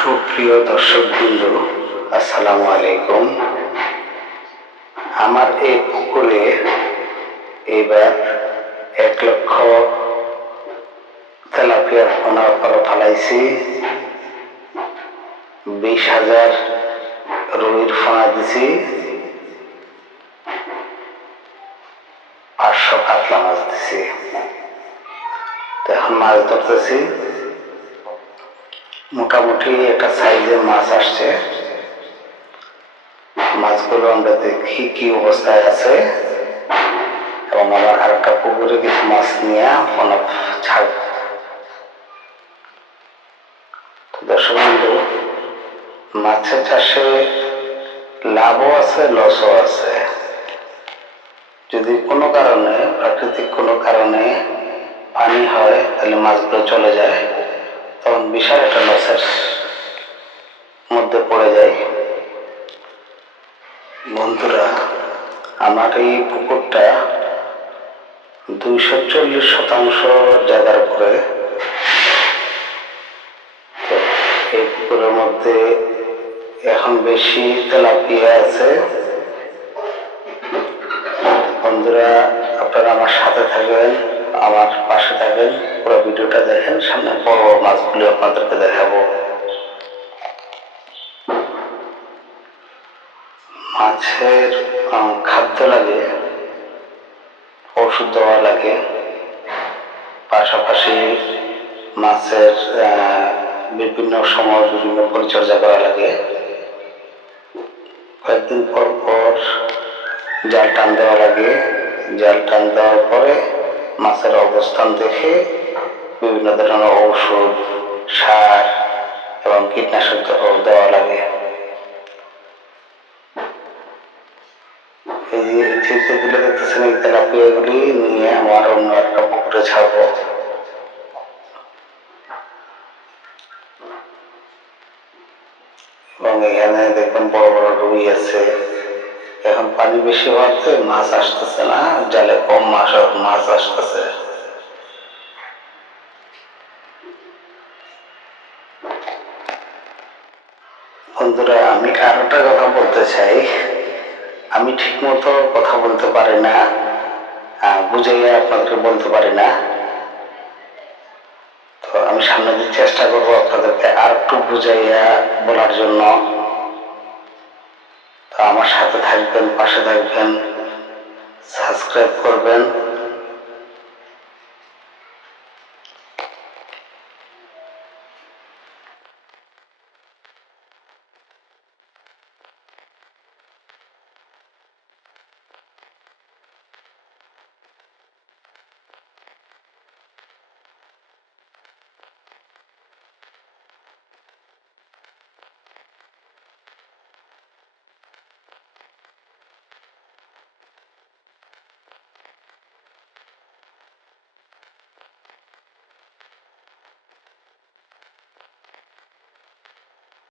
সুপ্রিয় দর্শক বিন্দু আসসালামু আলাইকুম। আমার এই পুকুরে এবার এক লক্ষ তেলাপিয়ার পোনা পর ফালাইছি। বিশ হাজার রুইর ফোনা দিছি। পাঁচশো কাতলা মাছ দিছি। এখন মাছ ধরতেছি। মোটামুটি একটা সাইজের মাছ আসছে। মাছগুলো আমরা দেখি কি অবস্থায় আছে। এবং আমার আর একটা পুকুরে কিছু মাছ নিয়ে অনেক ছাড় দর্শক বন্ধু, মাছের চাষে লাভও আছে লসও আছে। যদি কোনো কারণে, প্রাকৃতিক কোনো কারণে পানি হয়, তাহলে মাছগুলো চলে যায়। তখন বিশাল একটা লসের মধ্যে পড়ে যায়। বন্ধুরা আমার এই পুকুরটা দুইশো চল্লিশ শতাংশ জায়গার উপরে। এই পুকুরের মধ্যে এখন বেশি তেলাপিয়া আছে। বন্ধুরা, আপনারা আমার সাথে থাকবেন, আমার থাকবেন পুরো ভিডিওটা দেখেন, সামনে বড় বড় মাছগুলি আপনাদেরকে দেখাবো। মাছের খাদ্য লাগে, ওষুধ দেওয়া লাগে। পাশাপাশি মাছের বিভিন্ন সময় বিভিন্ন পরিচর্যা করা লাগে। কয়েকদিন পর পর জাল টান দেওয়া লাগে। জাল টান দেওয়ার পরে মাছের অবস্থান দেখে বিভিন্ন ধরনের ঔষধ, সার এবং কীটনাশক দেওয়া- লাগে। এই তেলাপিয়াগুলি নিয়ে আমার অন্য পুকুরে এবং এখানে দেখবেন বড় বড় রুই আছে। এখন পানি বেশি হওয়াতে মাছ আসতেছে না, জালে কম মাছ মাছ আসতেছে। বন্ধুরা, আমি আরেকটা কথা বলতে চাই। আমি ঠিক মতো কথা বলতে পারি না বুঝাইয়া আপনাদেরকে বলতে পারি না। তো আমি সামনে চেষ্টা করব আপনাদেরকে আর একটু বুঝাইয়া বলার জন্য। আমার সাথে থাকবেন পাশে থাকবেন সাবস্ক্রাইব করবেন।